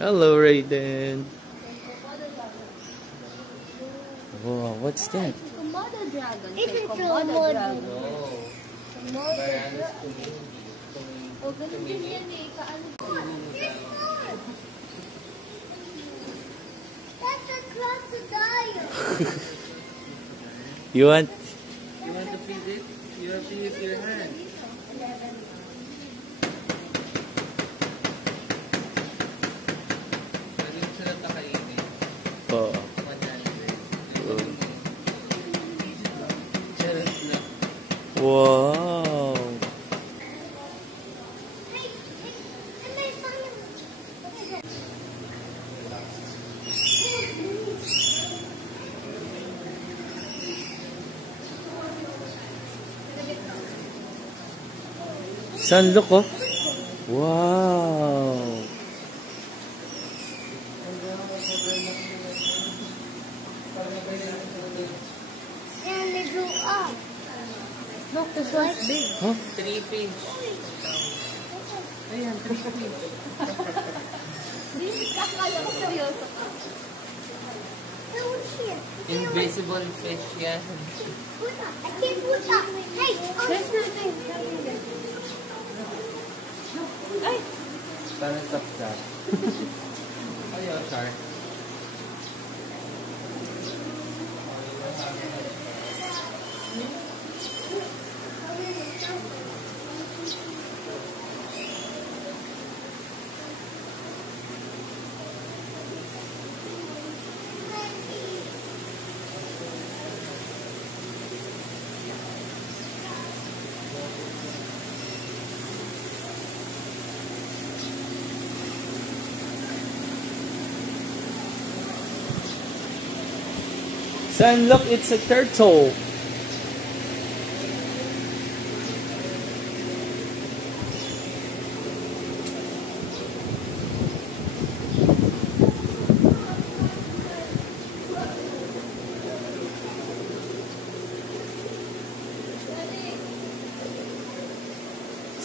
Hello, Raiden. Wow, what's that? Komodo dragon. It's a Komodo dragon. Oh, Komodo. Baranas O, ganun din yan eh. Paano? That's a crocodile. You want? You want to feed it? You have to use your hand. Pwede mo sila takainin. Oo. 100. Charot na. Wow. Hey, and I found him. Sunlook, oh. Wow. And they grew up. Look, this one's big. Huh? 3 fish. Ayan, 3 fish. Hindi, kakaya ko seryoso. Hey, what's here? Invisible fish yan. Puta, I can't put that. Hey, There's nothing. Ay! Parang sapsap. Ayaw, shark. Sunlook, it's a turtle.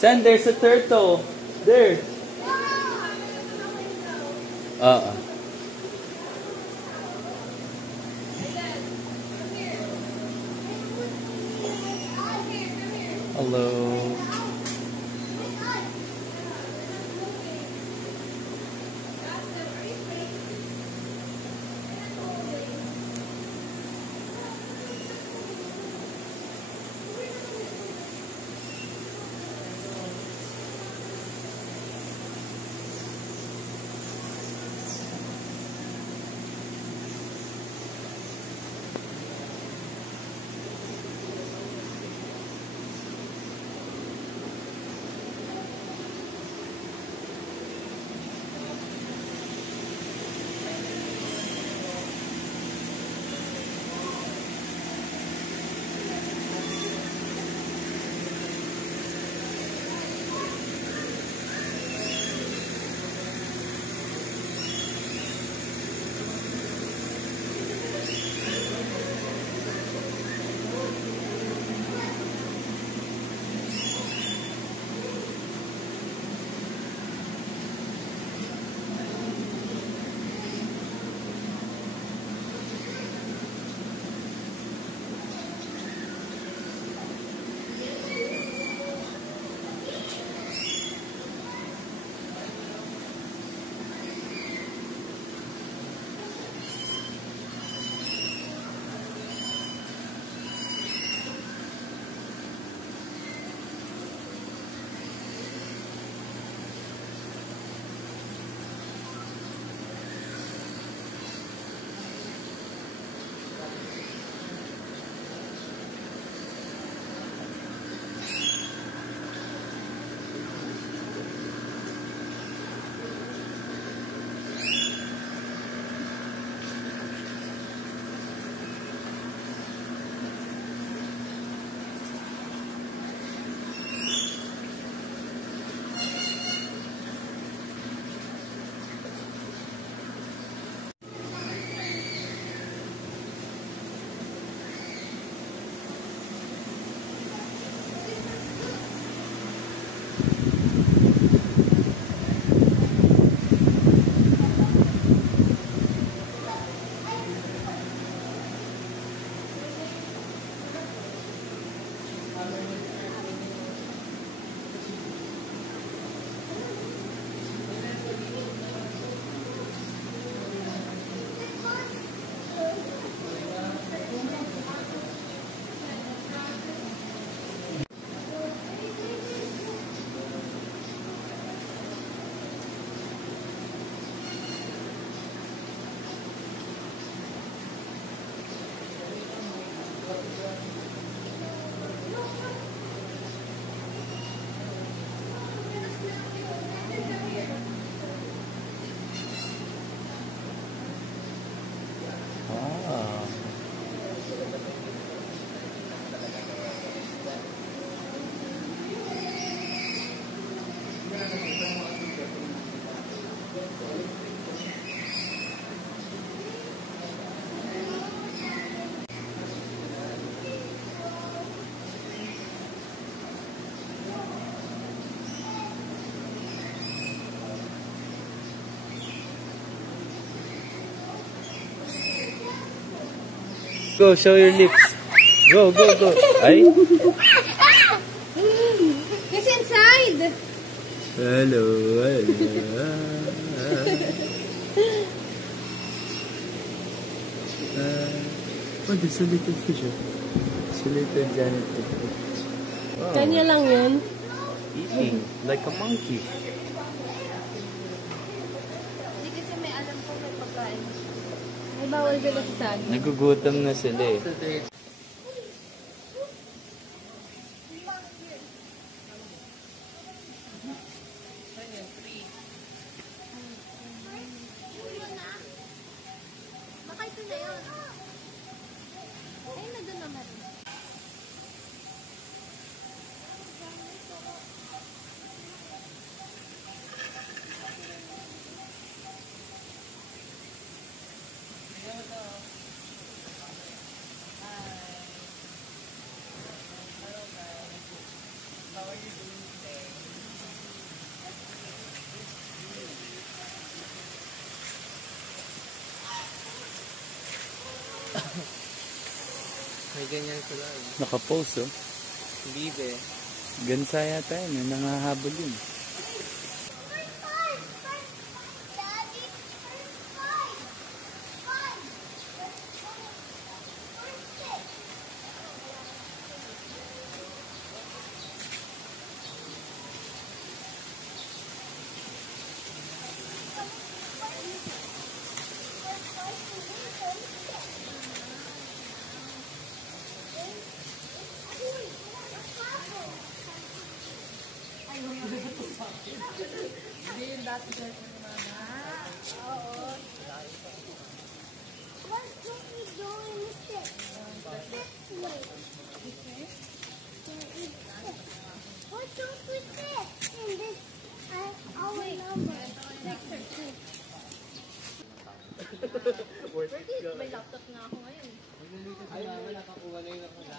Son, there's a turtle. There. Hello. Ah. Go, show your lips. Go, go, go. Ay? It's inside. Hello, oh, there's a little fish. It's a little giant fish. Wow. Kanya lang yun. Eating like a monkey. Hindi kasi may alam ko may pagkain. May bawal sila sa sag. Nagugutom na sila eh. Baka ito na yun. Ay, na doon naman. May ganyan sila. Nakapost oh. Bibe. Gansa yata yun. May nangahabol yun. What don't we do in the six? This way. What don't we sit in this our number? May laptop na ako ngayon. Nakakuha na yung nakuha.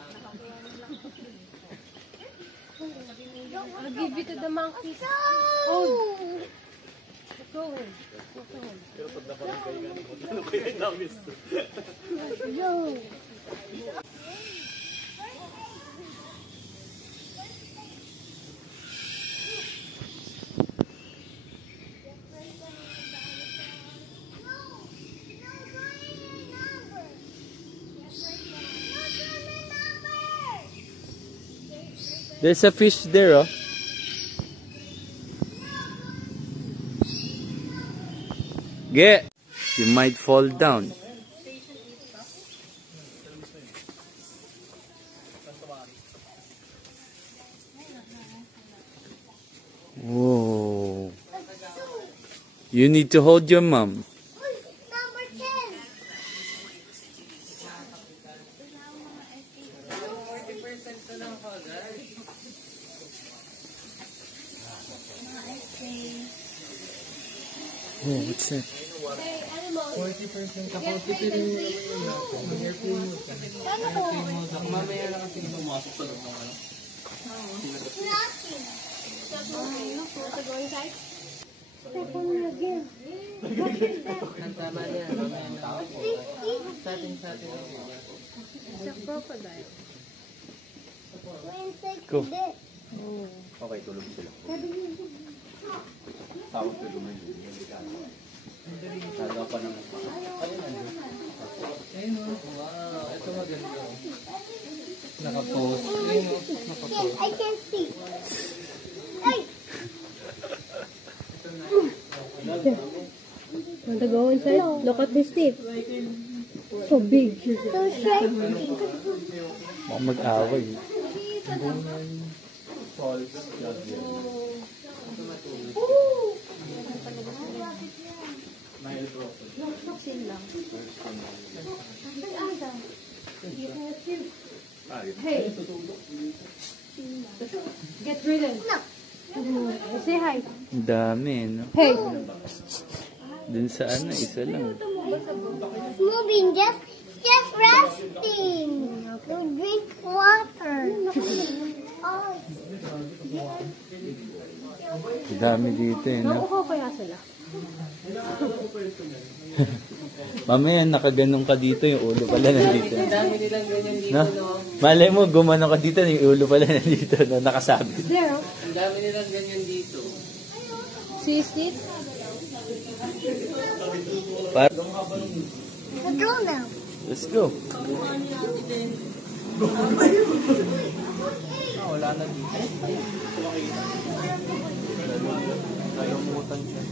I'll give you to the monkeys. Oh! Go home. Yo. There's a fish there oh. Get! You might fall down. Whoa. You need to hold your mom. Number 10. Oh, what's that? 40% ako. Pipirin mo yung natin. Mag-airplane mo. Airplane mo. Mamaya na kasi pumasok sa loob ng ano. Nothing. Want to go inside? Step on me again. Ang tama niya. Mamaya na. Sa atin. It's a crocodile. We're inside Go. this. Okay, tulog sila. Tawag ko lumayo. Nagawa pa naman. Ayun o. Wow. Ito maganda. Nakapost. Ayun o. Nakapost. I can't see. Hey! Want to go inside? Look at his teeth. So big. So shiny. Baka mag-away. Hey. Get rid of it. Say hi. Ang dami, no? Hey. Dun sa ano, isa lang. It's moving, just resting. You drink water. Oh, Ang dami dito, eh, no? Nauuhaw kaya sila? Mamaya, nakaganong ka dito, yung ulo pala nandito. Ang dami nilang ganyan dito, No? no? Malay mo, gumanong ka dito, yung ulo pala nandito, no? Nakasabit. There, oh. Ang dami nilang ganyan dito. See it? go now. Let's go. Wala na dito. Nalumutan siya.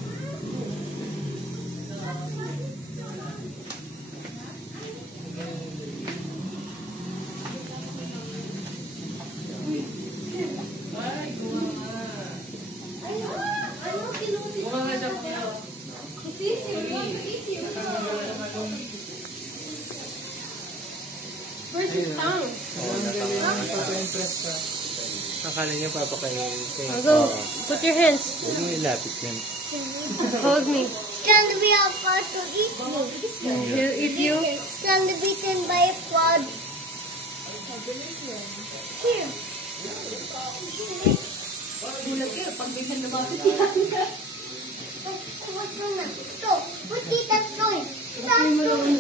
Where's his tongue? Akala niya papakainin. I'll go. Put your hands. Huwag mo ilapit yan. Hold me. It's gonna be a frog to eat you. He'll eat you. It's gonna be eaten by a frog. Here. What's going on? So, what's Tita's doing? Tita's doing.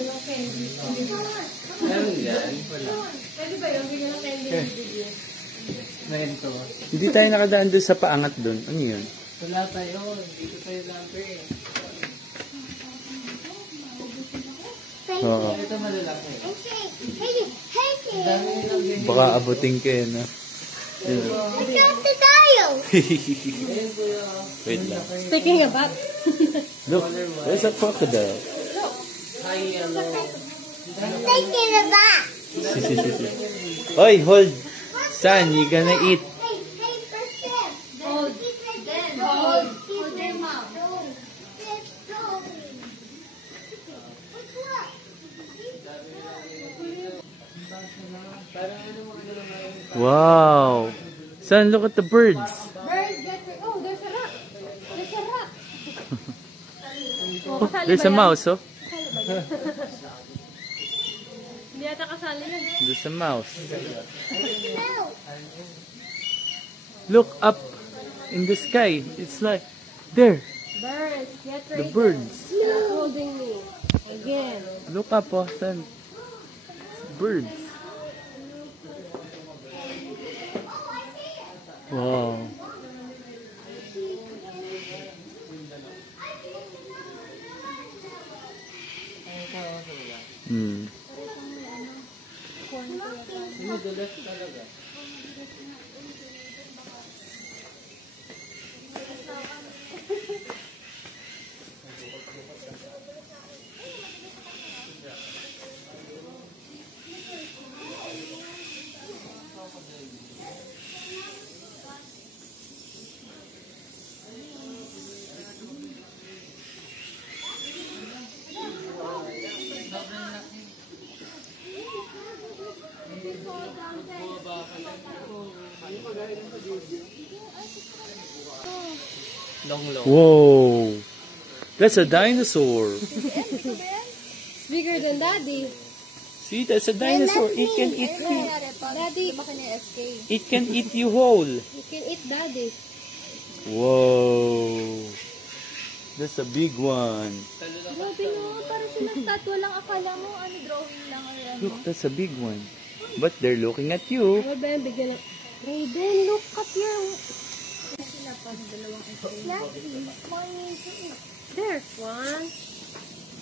Meron yan? Wala. Pwede ba yun? Bigyan ng candy ng video. Meron to. Hindi tayo nakadaan doon sa paangat doon. Ano yun? Wala tayo. Dito tayo lumber eh. Thank Oo. you. Ito malalaki. Hey, Ang dami nilang ganyan. Baka abutin ka yun, no? Yun. I got the dial. Ayun po yung... Wait lang. Sticking a bat. Look, there's a crocodile. Ay, ano... Taking the back. Oy, hold. Son, you gonna eat. Hey, Persev. Hold. Then, hold. Hold them out. Let's go. What's what? Wow. Son, look at the birds. Bird, get rid. Oh, there's a rat. There's a rat. Oh, there's a mouse, oh. Hindi ata kasali yun. There's a mouse. No. Look up in the sky. It's like, there, Birds, get rid. the birds. Stop holding me. Again. Look up, oh, son. Birds. Wow. Hmm. Madulas talaga. Long. Whoa. That's a dinosaur. It's bigger than Daddy. See, that's a dinosaur. It can eat you. Daddy, It can eat you whole. you can eat Daddy. Whoa. That's a big one. Grabe no, parang sila statue lang. Akala mo, ano, drawing lang. Or ano. Look, that's a big one. But they're looking at you. Ano ba yung bigyan ng... Raiden, look at your... There. 1,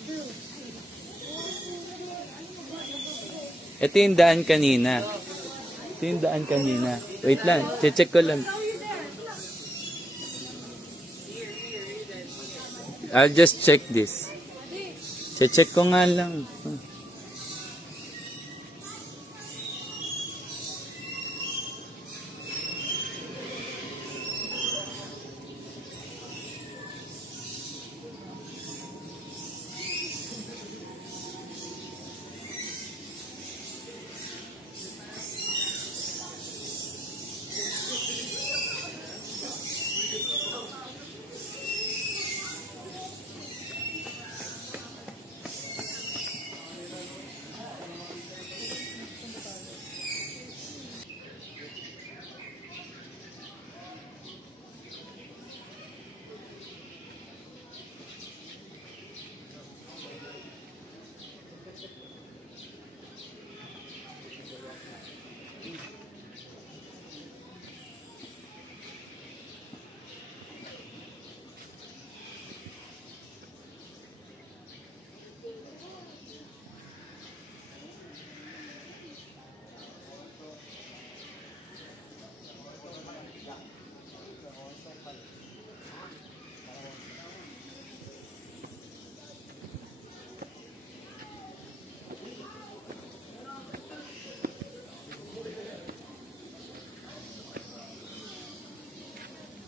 2. Ito yung daan kanina. Ito yung daan kanina. Wait lang. Check ko lang. I'll just check this. Check ko nga lang.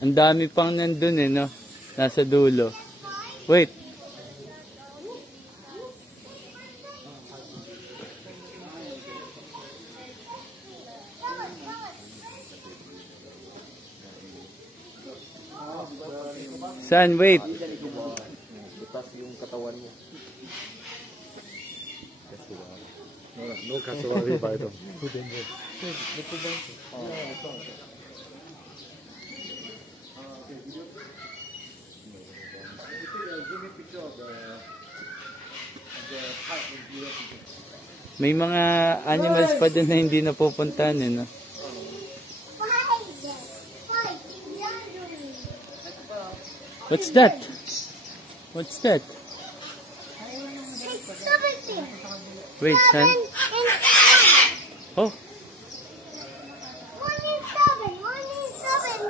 Ang dami pang nandun eh, no? Nasa dulo. Wait. Saan? Wait. Butas yung katawan mo. No cassowary by them. May mga animals pa din na hindi napupuntahan eh, no? What's that? What's that? Wait, son. Oh,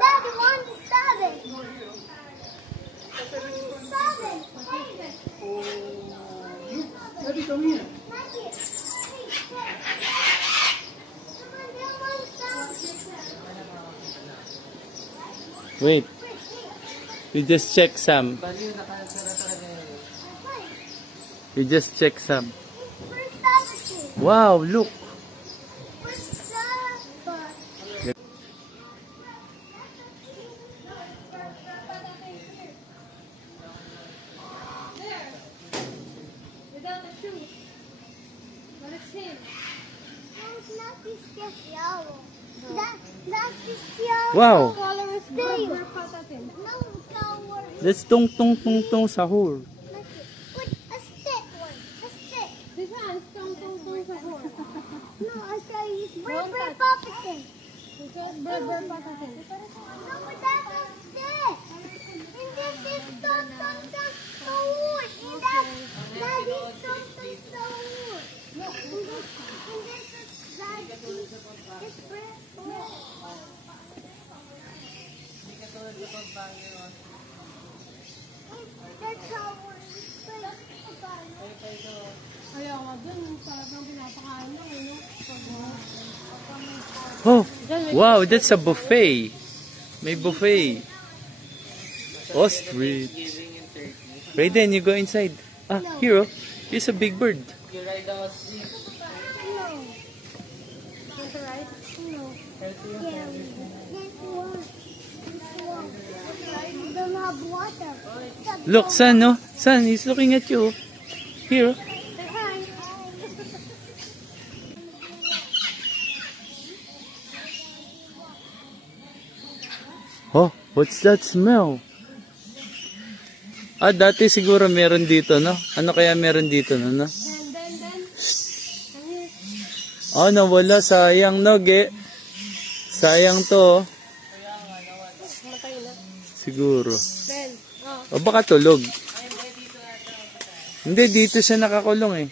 Daddy, 1 7. Come here. wait. You just check some. You just check some. Wow, look. Without the shoes. But it's him. Wow. Color is blue. Patatin. That's tong tong tong tong sahur. This one is tong sahur. No, I say it's Burger Patatin. This one burger patatin. No, but that's a stick. And this is Tong Sahur. And that is Tong Sahur. No, and this is this bread. That's how we're Kaya nga dun, talagang pinapakain lang, no? Oh, wow, that's a buffet. May buffet. Ostrich. Right then, you go inside. Ah, here, oh. Here's a big bird. You ride the ostrich. No. Want to ride? No. Yeah, this one. We don't have water. Look, son, no? Son, he's looking at you. Here, oh. Say hi. Oh, what's that smell? Ah, dati siguro meron dito, no? Ano kaya meron dito, no? Then. Oh, nawala. Sayang, no, ge. Sayang to, oh. Matay na. Siguro. Ben. O Oh. baka tulog. Hindi, dito siya nakakulong eh.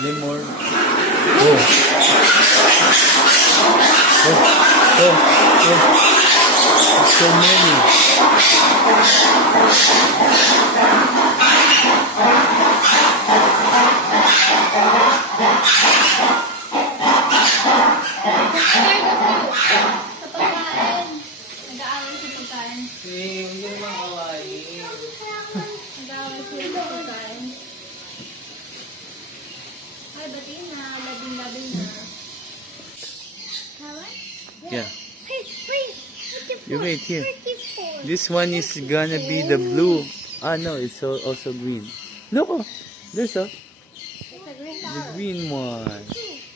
Lemur. Oh. So many. Nag-aaral sa pagkain. Hindi naman kawaii. Nag-aaral sila sa pagkain. Ay, batiin na. Labing na. Yeah. Hey, wait. You wait here. This one is gonna be the blue. Ah, no, it's also green. Look, oh, there's a the green one.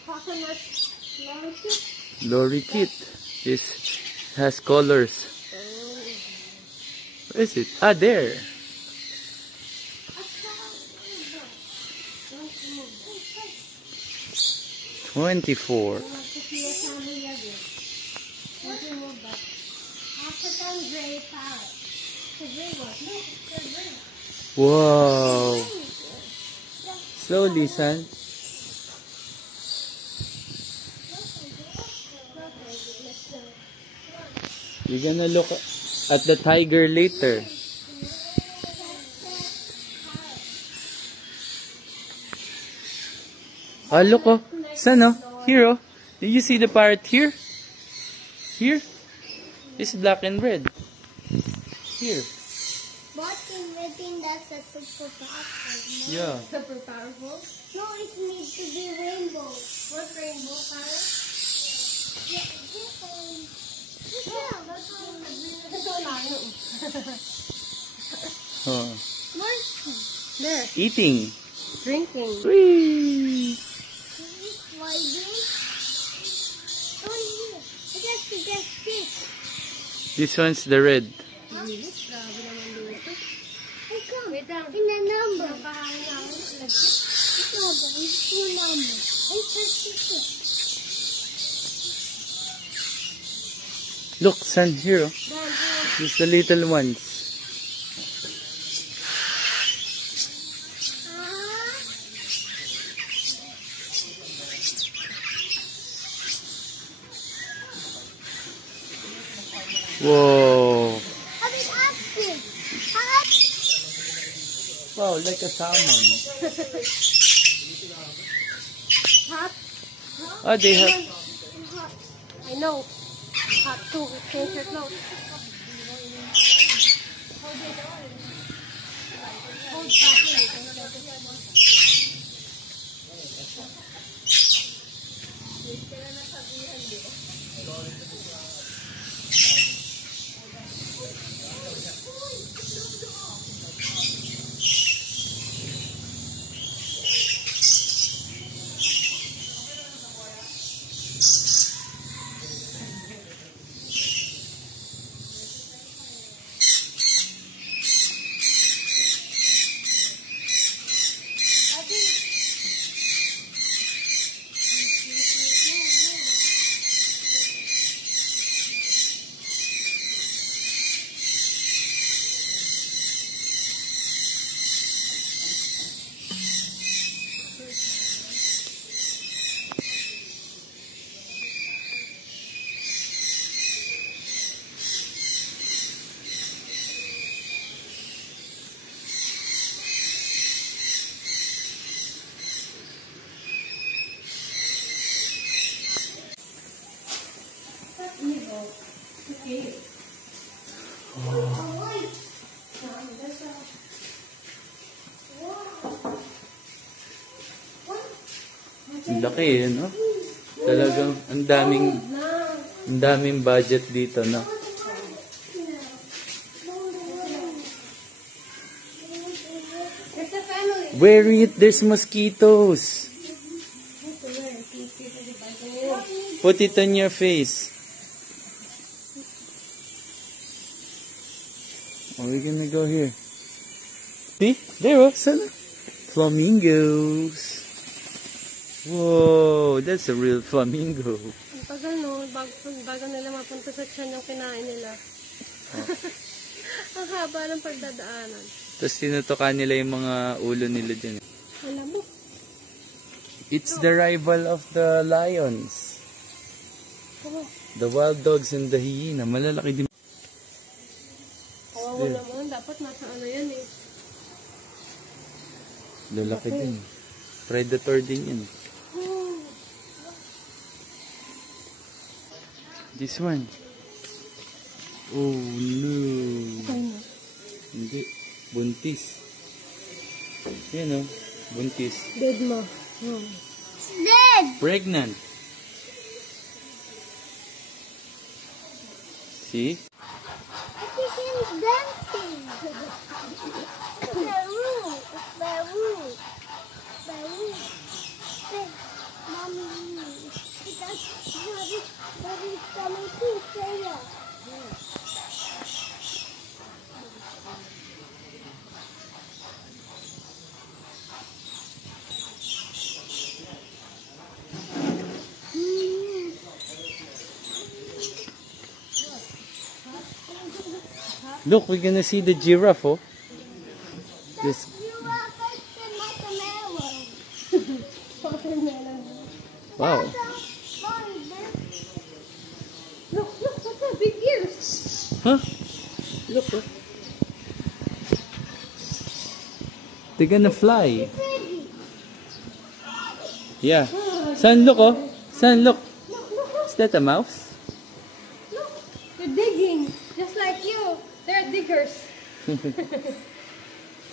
Coconut. Lorikeet. This has colors. Where is it? Ah, there. $24. African gray parrot. The gray one. Look, the gray. Wow. Slowly, son. You're gonna look at the tiger later. Oh, look, oh. Son, oh. Here, oh. Do you see the parrot here? Here? It's black and red. Here. But in reading, that's a super powerful. Yeah. Super powerful. No, it needs to be rainbow. What rainbow color? Yeah, this one. Ito lang. Oh. There. Eating. Drinking. Whee! Sliding. Oh, here. I guess to get this. This one's the red. Grabe naman dito. I come. Wait lang. In the number. Bahay namin. This number. It's two number. And 36. Look, son, here, oh. These the little ones. Whoa. I was asking. Wow, like a salmon. Hot. Oh, they have... I know. Hot too. Change your clothes. Hold properly. Ang laki, eh, no? Talagang ang daming budget dito, no? It's a family. Where it? There's mosquitoes. Put it on your face. Oh, we're gonna go here. See? There, oh, son. Flamingos. Whoa, that's a real flamingo. Ang tagal, no? Bago nila mapunta sa tiyan yung kinain nila. Ang haba ng pagdadaanan. Tapos tinutukan nila yung mga ulo nila dyan. Alam mo. It's the rival of the lions. The wild dogs and the hyena. Malalaki din. Kawawa naman. Dapat nasa ano yan eh. Lalaki din. Predator din yan. This one. Oh no. Hindi. Buntis. Yan o. Buntis. Dead mo. It's dead. Pregnant. See? I think he's dancing. It's the room. It's the room. The room. Mommy. That's what is coming to say. Look, we're gonna see the giraffe, oh. This. Wow. Look, what's that? Big ears. Huh? Look, oh. They're gonna fly. Yeah. Son, look, oh. Son, look. Is that a mouse? Look, they're digging, just like you. They're diggers.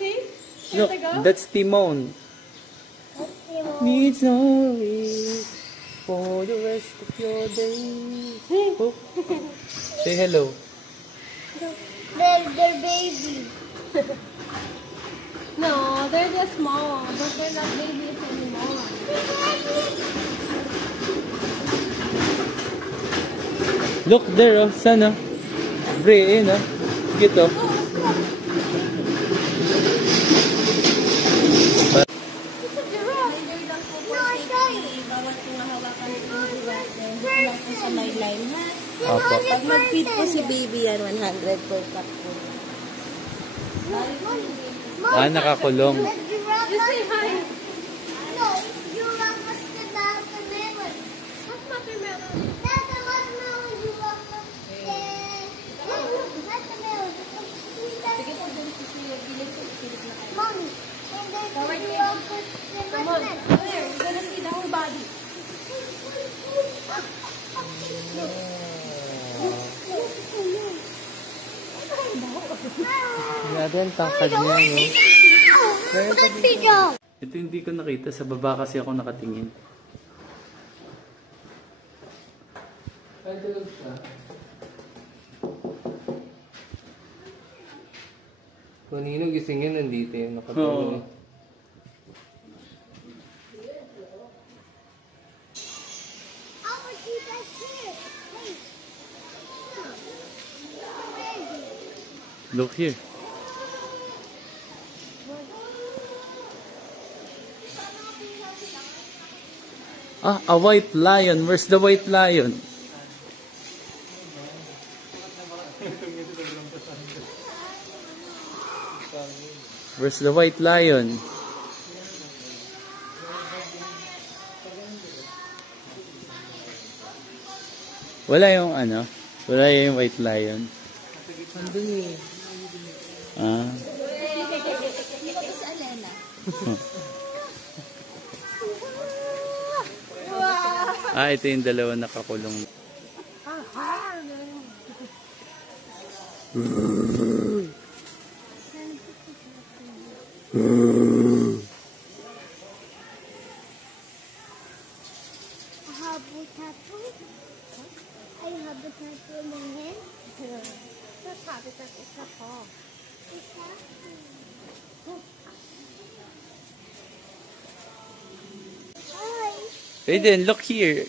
See? Here Look, they go. that's Timon. Needs no worries for the rest of your days. Oh. Say hello. They're baby. No, they're just small, but they're not babies anymore. Look there, oh. Son, oh. Bray, oh. Cute, oh. It's a giraffe. No, Apo. Pag mag-feed po si baby yan, 100 per cup po. Ah, nakakulong. The giraffe. You say hi. No, giraffe was the watermelon. What's watermelon? That's the watermelon giraffe was watermelon. Sige po, dun si Siya. Bilhin ko, ipilit na kayo. Mommy, and then the giraffe was the Come on. watermelon. There, you're gonna see the whole body. Grabe ang tangkad niya, no? Look at the dog. Ito hindi ko nakita. Sa baba kasi ako nakatingin. Ay, tulog siya. Kanino gising yun, nandito yun. Nakatulog. Oo. Our cheetah's here. Wait. Look here. Ah, a white lion. Where's the white lion? Where's the white lion? Wala yung ano? Wala yung white lion. Nandun eh. Ah. Si Alena. Ah, ito yung dalawa nakakulong. I have a tattoo. I have a tattoo in my hand. That's habitat. It's a paw. Hi. Hey, then look here.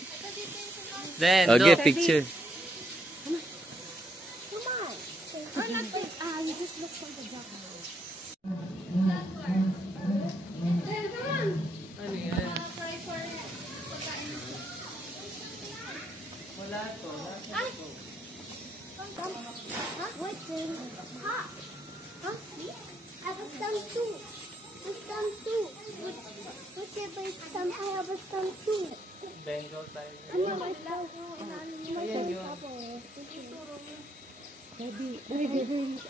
Then, I'll get picture. Come on. Or not this. You just look for the dog. ano yan? Wala to. Huh? What thing? Hot. Huh? See? I have a stump too. A stump too. Whichever is stump, I have a stump too. Bengal tayo. Ano ba ito? Ayan yun. Baby,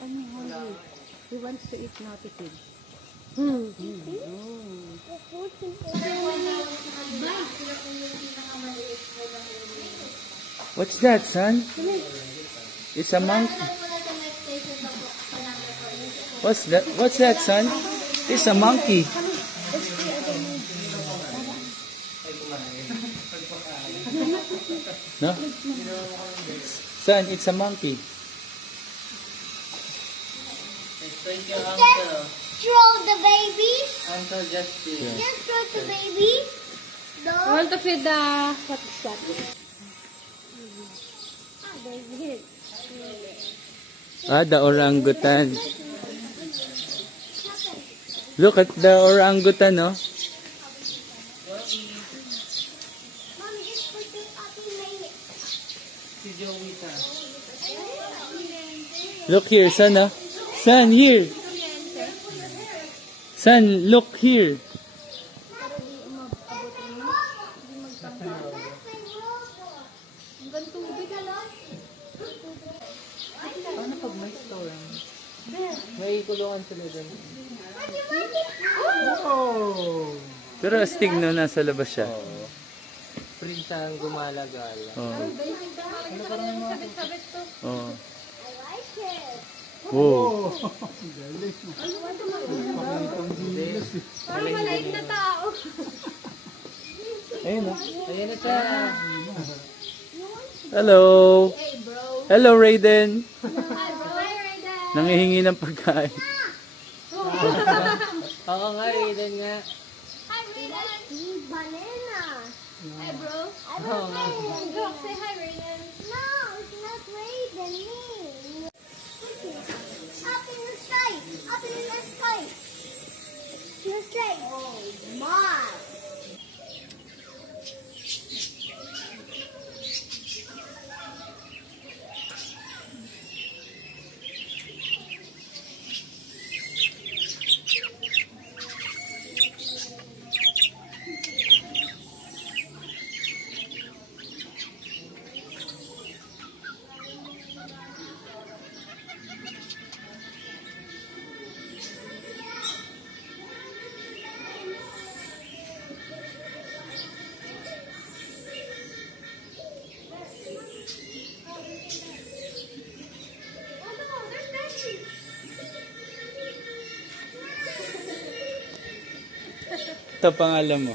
ano, hungry. He wants to eat naughty pigs. What's that, son? It's a monkey. What's that? What's that, son? It's a monkey. No? Son, it's a monkey. Thank you, Just Uncle. throw the babies. Uncle Justin. Just throw the babies. I No. want to feed the... What is that? Ah, the orangutan. Look at the orangutan, no? Mommy, just put it up in my Si Joey ta. Look here, son, no? Son, here. Son, look here. Paano pag may storm? May kulungan sila dun. Mommy, mommy. Oh! Pero astig no, nasa labas siya. Oo. Prinsang gumala-gala. Oo. Ano parang yung sabit-sabit to? Oo. I like it. Wow. Parang maliit na tao. Ayun oh. Ayan na siya. Hello. Hey, bro. Hello, Raiden. Hi, bro. Hi, Raiden. Nangihingi ng pagkain. Oo nga, Raiden nga. Hi, Raiden. Banana. Hi, bro. I Oo want nga. Raiden. Look, say hi, Raiden. No, it's not Raiden. Me. Up in the sky. Up in the sky. In the sky. Oh, my. Oh, no, there's Messi. Ito pangalan mo.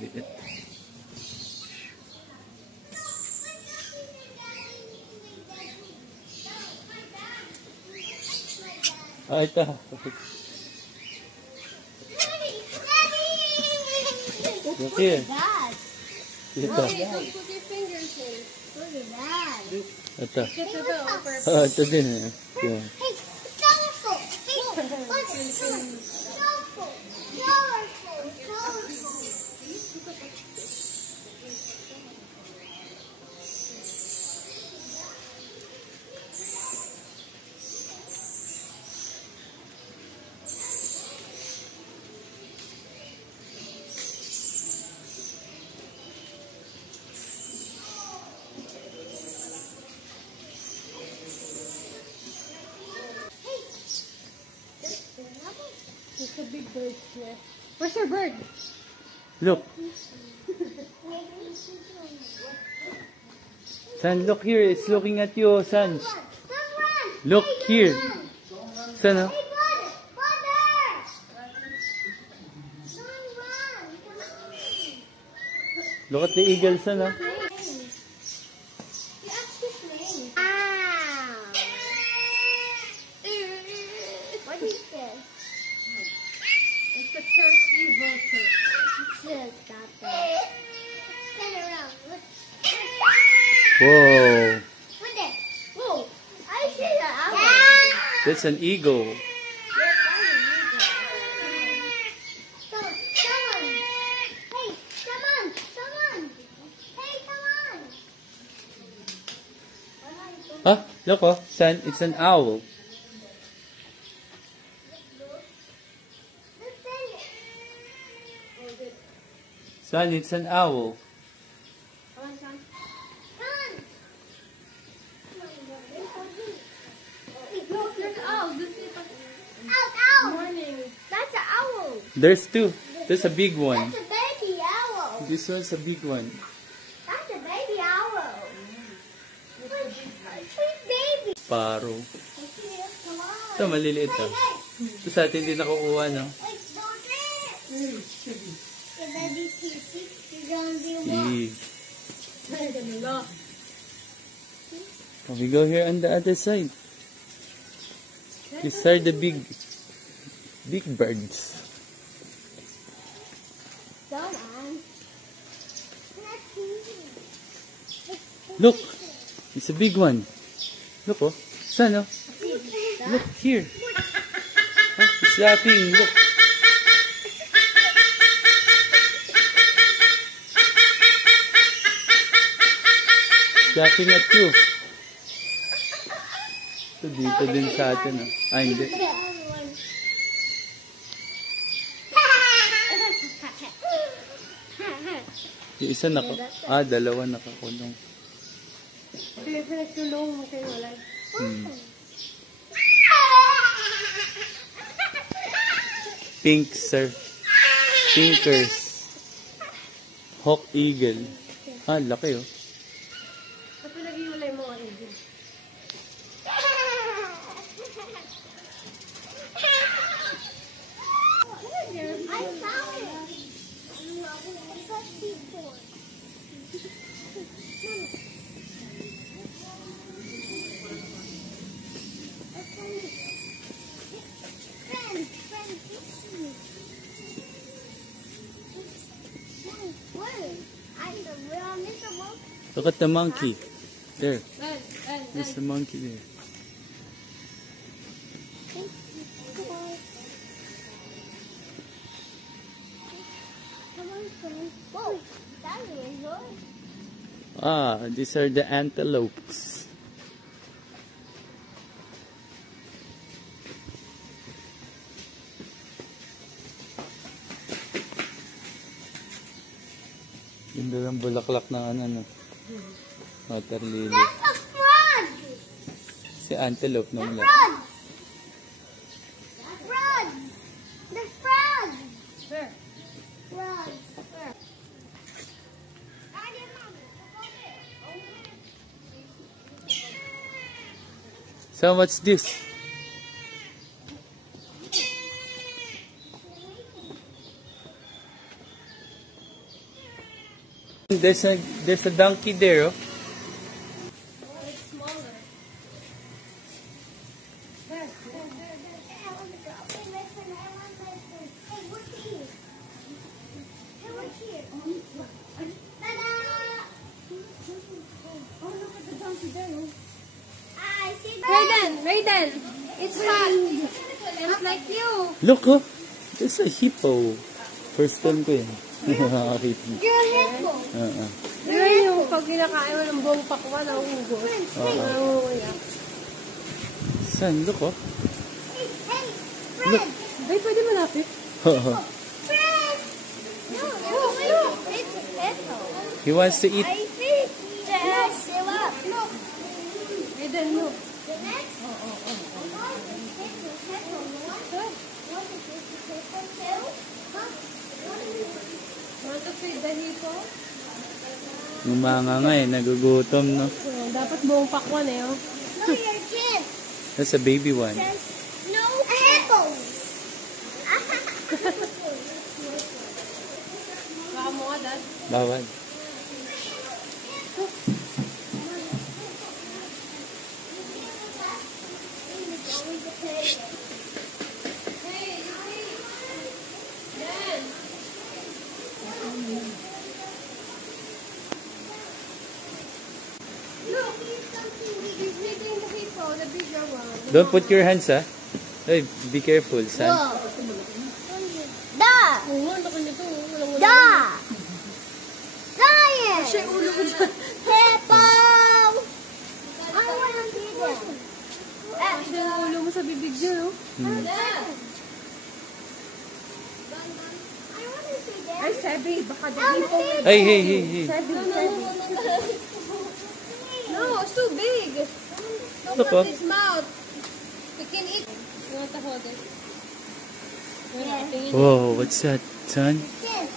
Liit. Ah, ito. Look here. Dad, Ito. Okay, so put your fingers in. look at that. Ito. Ito, perfect. Ah, ito din eh. Yan. Hey, colorful. Hey, look, come on. Colorful. Colorful. Colorful. There's a big bird here. Where's your bird? Look. Son, look here. It's looking at you, son. Look here. Son, oh. Hey, brother! Brother! Son, run! Come on! Look at the eagle, son, oh. You asked his name. Ow! What is this? It's a turkey vulture. Just stop that. Turn around. Look. Whoa. Look there. Whoa! I see the owl. That's an eagle. Come on. Hey, come on. Come on. Hey, come on. Huh? Look, oh. Son, it's an owl. Son, it's an owl. Come on. Look, there's owls. This is Owl, owl. morning. That's an owl. There's two. There's a big one. That's a baby owl. This one's a big one. That's a baby owl. Sweet baby. Paro. Come on. Ito, maliliit, Hey, oh. hey. Ito sa atin din nakukuha, no? Wait, don't sit. The baby sissy. You're gonna be what? Yeah. Oh, we go here on the other side. These are the big birds. Go on. Look, it's a big one. Look, oh. Son, oh. Look here. Huh? It's laughing. Look. It's laughing at you. Ito dito din sa atin. Ah, hindi. Yung isa dalawa nakakulong. Pinagtulong mo kayo wala. Pink, sir. Pinkers. Hawk Eagle. Ah, laki oh. Sa pinag-iwalay mo ang eagle. I found it. It's a seaport. Friend, fix me. Where? We're on this one. Look at the monkey. There. And. There's the monkey there. Whoa, that is good. Ah, these are the antelopes. Ganda ng bulaklak ng no? Water lily. That's a frog. Si antelope na mula. Frogs. Frogs. The frogs. Where? Frogs. So what's this? There's a donkey there, oh. It's smaller. Raiden, it's hot. Just like you. Look, oh. There's a hippo. First time ko yun. Nakakita. You're a hippo. Yun yung pag kinakain mo ng buong pakwan, nahuhugos. Nangunguya. Saan? Look, oh. Hey, Look. friend. Ay, pwede malapit. Friend. No, it's a hippo. He wants to eat. I think that up. Look. Raiden, look. The next. Want to feed the hippo? Ngumanga nga eh. Nagugutom, no? Dapat buong pakwan eh, oh. No, your kid That's a baby one. says no hippos. Baka mo nga, Dad. Bawal. Look, here's something big. He's eating the hippo, the bigger one. Don't put your hands, ah. Hey, be careful, son. Whoa. Da! Oo nga, laki nito. Walang wala. Da! Science! Siya, ulo ko dyan. Hippo! I want to see them. Siya, ulo mo sa bibig dyan, oh. I want to see them. Ay, sabi, baka the hippo. Hey, hey, hey, hey. Sabi. No, it's too big. Look, Look oh. at his mouth. He can eat. You want to hold it? Yes. Whoa, what's that, son? Yes.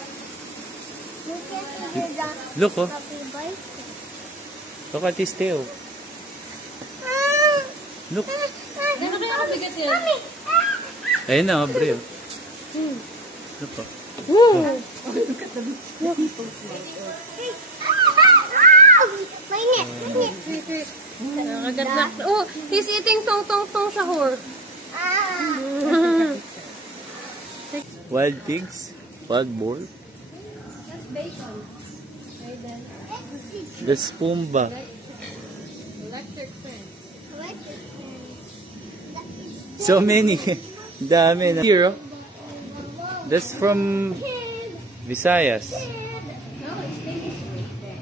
Look, oh. Puppy boy. Look at his tail. Look. Gano'n kaya kabigat yan? Mommy! Ayun na, bro. Look, oh. Woo! My neck, my neck. Nakagat na. Oh, he's eating tong-tong-tong sahur. Wild pigs? Wild boar? That's bacon. Right then. That's Pumba. Electric fence. So many. Dami na. Here, oh. That's from Visayas. No, it's taking right there.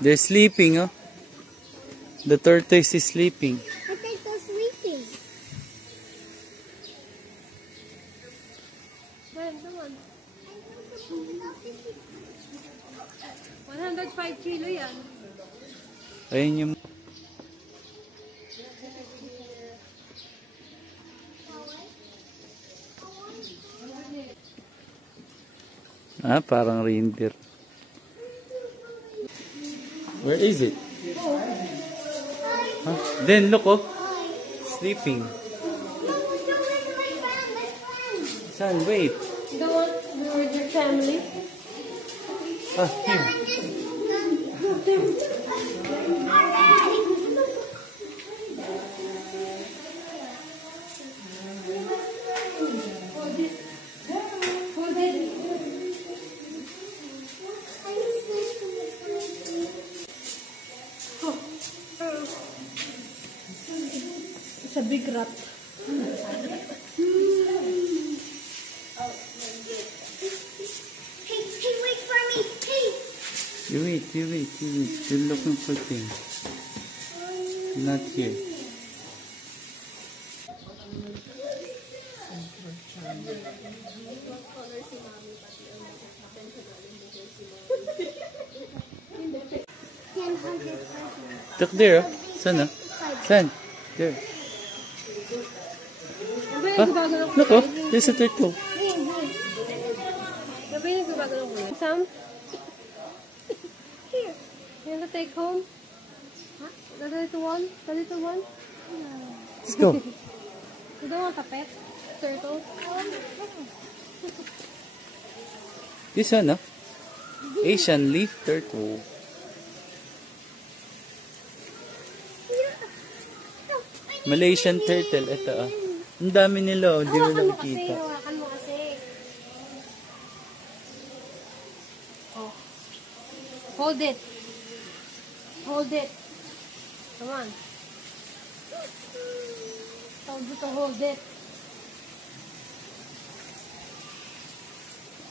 They're sleeping, oh. The tortoise is sleeping. I think they're sleeping. Then, come on. 105 kilo yan. Ayun yung... Ah, parang reindeer. Where is it? Huh? Then, look, oh. Sleeping. Son, wait. The one with your family? Ah, here. Hold it. It's a big rat. Hey, wait for me. Hey. You wait. You're looking for things. Not here. Look there, oh. Saan, oh? Saan? There. Ah, look, oh. There's a turtle. Gabi nagbabago ng kulay. Sam? Here. You want to take home? Huh? The little one? The little one? Let's go. You don't want a pet? Turtle? This one, oh. Asian leaf turtle. Malaysian turtle. Ito, oh. Ang dami nila, oh. Hindi mo nakikita. Hawakan mo kasi. Oh. Hold it. Hold it. Come on. Told you to hold it.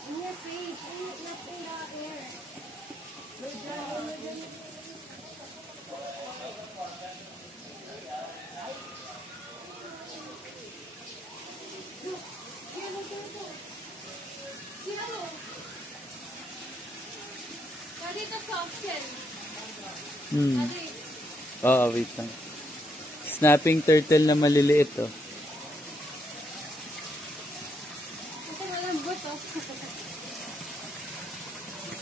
In your face. Not in the air. Dito soft shell. Oo, wait lang. Snapping turtle na maliliit, oh. Ito malambot, oh.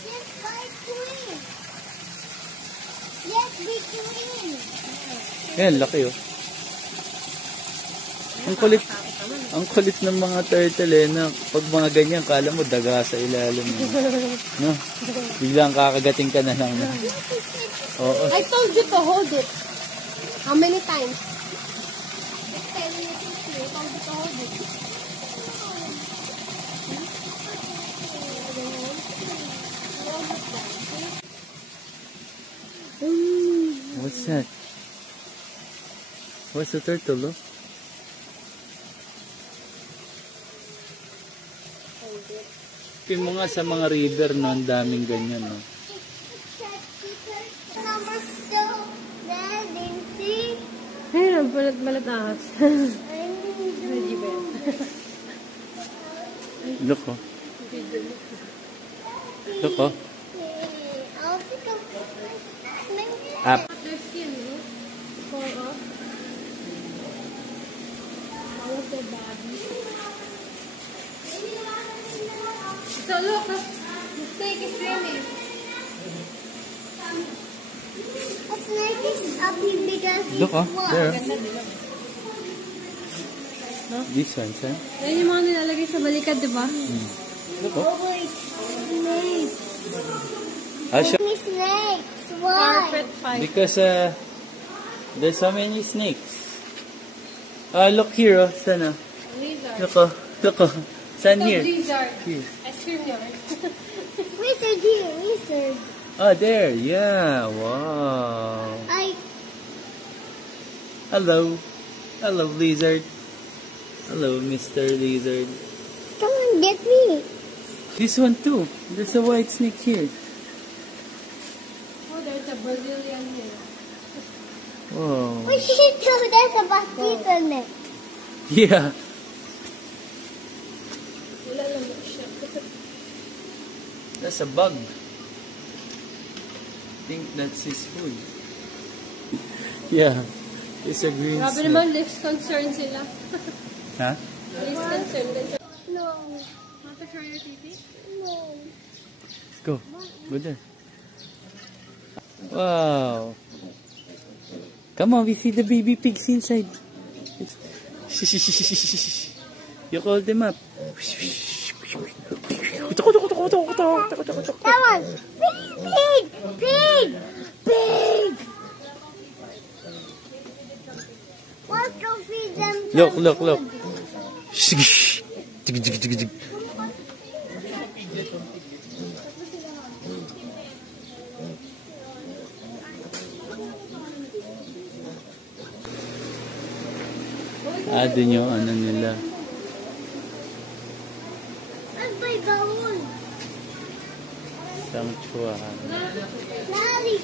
Yes, by queen. Yes, be queen. Ayan, laki, oh. Ang kulit ng mga turtle, eh, na pag mga ganyan, kala mo daga sa ilalim. No? Biglang kakagating ka na lang. No? Oo. I told you to hold it. How many times? I told you to hold it. What's that? What's the turtle, oh? Pin mo nga sa mga river, no? Ang daming ganyan, no? Number still there, see? Ayun, balat ahas. Ready ba yan? Look, oh. Look, oh. I'll pick up. Up. Their skin, no? Fall off. How was their body? So look, the snake is swimming. A snake is up here because Look, oh. what? There. This one, son. Yan yung mga nilalagay sa balikat, di ba? Look, oh. Always snakes. I'll show. Many snakes. Why? Carpet fight. Because, there's so many snakes. Look here, oh. Sana. Lizard. Look, oh. Look, oh. San Ito, here? lizard. Here. Ice cream yard. Wizard here, wizard. Oh, there. Yeah. Wow. Hello. Hello, lizard. Hello, Mr. Lizard. Come on, get me. This one too. There's a white snake here. Oh, there's a Brazilian hair. Wow. We should do this a mosquito net. Yeah. Wala lang siya. That's a bug. I think that's his food. Yeah. It's a green Grabe snake. naman, least concerned sila. Huh? Least concerned. No. Want to show your titi? No. Let's go. Go there. Wow. Come on, we see the baby pigs inside. You call them up. That one. Pig! Pig! Pig! Want to feed them Look, some look, look. food. Dun yung ano nila. Let's play balloon. Sanctuary. Daddy.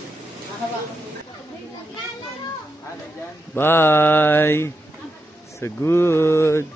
Bye! So good.